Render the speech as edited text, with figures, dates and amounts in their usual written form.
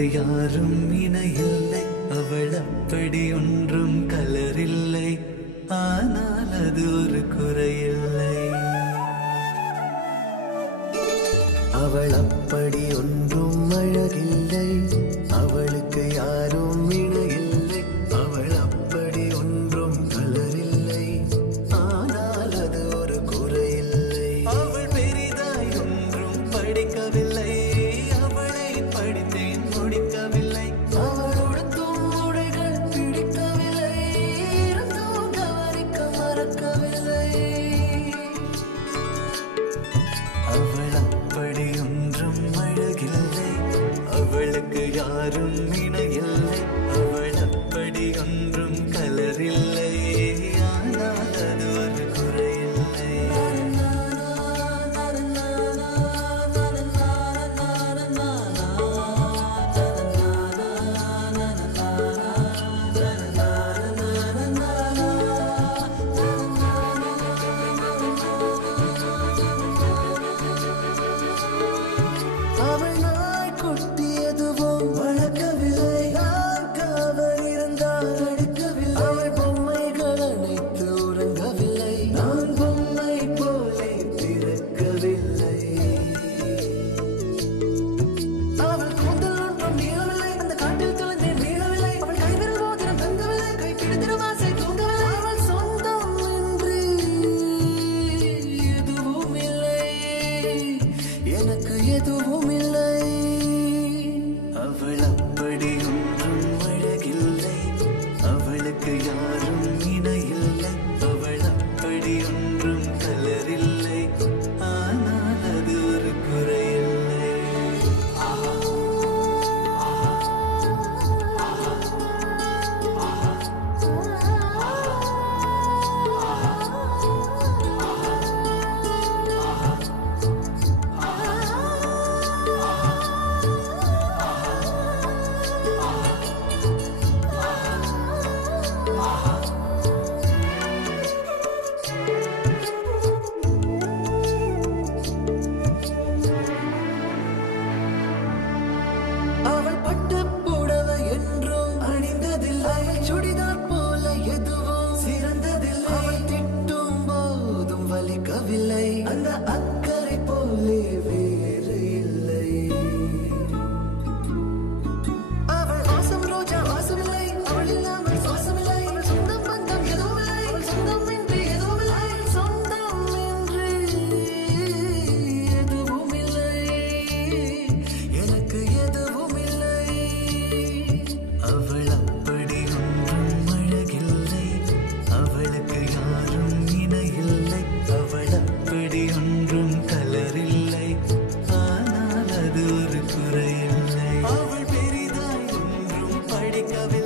அவளுக்கு யாரும் இணையில்லை, அவள் அப்படி ஒன்றும் கலரில்லை, ஆனால் அது ஒரு குறையில்லை. அவள் அப்படி ஒன்றும் அழகில்லை, அவளுக்கு யாரும் இணையில்லை, அவள் அப்படி ஒன்றும் கலரில்லை, ஆனால் அது ஒரு குறையில்லை. அவள் பெரிதாய் ஒன்றும் படிக்கவில்லை, அவளை படித்தேன் முடிக்கவில்லை, அவளுடன் உடைகள் பிடிக்கவில்லை, இருந்தும் கவனிக்க மறக்கவில்லை. அவள் அப்படி ஒன்றும் அழகில்லை, அவளுக்கு யாரும் இணையில்லை, அவள் அப்படி ஒன்றும் கலரில்லை, ஆனால் அது ஒரு குறையில்லை. அவள் நாய் கொட்டி எதுவும் வளர்க்கவில்லை, நான் காவல் இருந்தால் அடிக்கவில்லை, அவள் பொம்மைகள் அனைத்து உறங்கவில்லை, நான் பொம்மை போலே பிறக்கவில்லை. அவள் கூந்தல் ஒன்றும் நீளவில்லை, அந்த காட்டில் தொலைந்தேன் மீளவில்லை, அவள் கைவிரல் மோதிரம் தங்கவில்லை, கை பிடித்திடும் ஆசை தூங்கவில்லை, அவள் சொந்தம் என்று எதுவும் இல்லை, எனக்கு எதுவும் இல்லை. அவள் அப்படி ஒன்றும் அழகில்லை, அவளுக்கு யாரும் இணையில்லை, அவள் அப்படி ஒன்றும் கலரில்லை, ஆனால் அது ஒரு குறையில்லை. அவள் பட்டு புடவை என்றும் அணிந்ததில்லை, சுடிதார் போல எதுவும் சிறந்ததில்லை, அவள் திட்டும் போதும் வலிக்கவில்லை, அந்த அக்கறை போலே வேறு இல்லை. அவள் வாசம் ரோஜா வாசமில்லை, அவள் இல்லாமல் சுவாசமில்லை, அவள் சொந்தம் பந்தம் எதுவும் இல்லை, அவள் சொந்தம் இன்றி எதுவும் இல்லை, சொந்தம் இன்றி எதுவும் இல்லை, எனக்கு எதுவும் இல்லை. அவள் அப்படி ஒன்றும் அழகில்லை, அவளுக்கு யாரும் இணையில்லை, அவள் அப்படி ஒன்றும் கலரில்லை, ஆனால் அது ஒரு குறையில்லை. அவள் பெரிதாய் ஒன்றும் படிக்கவில்லை,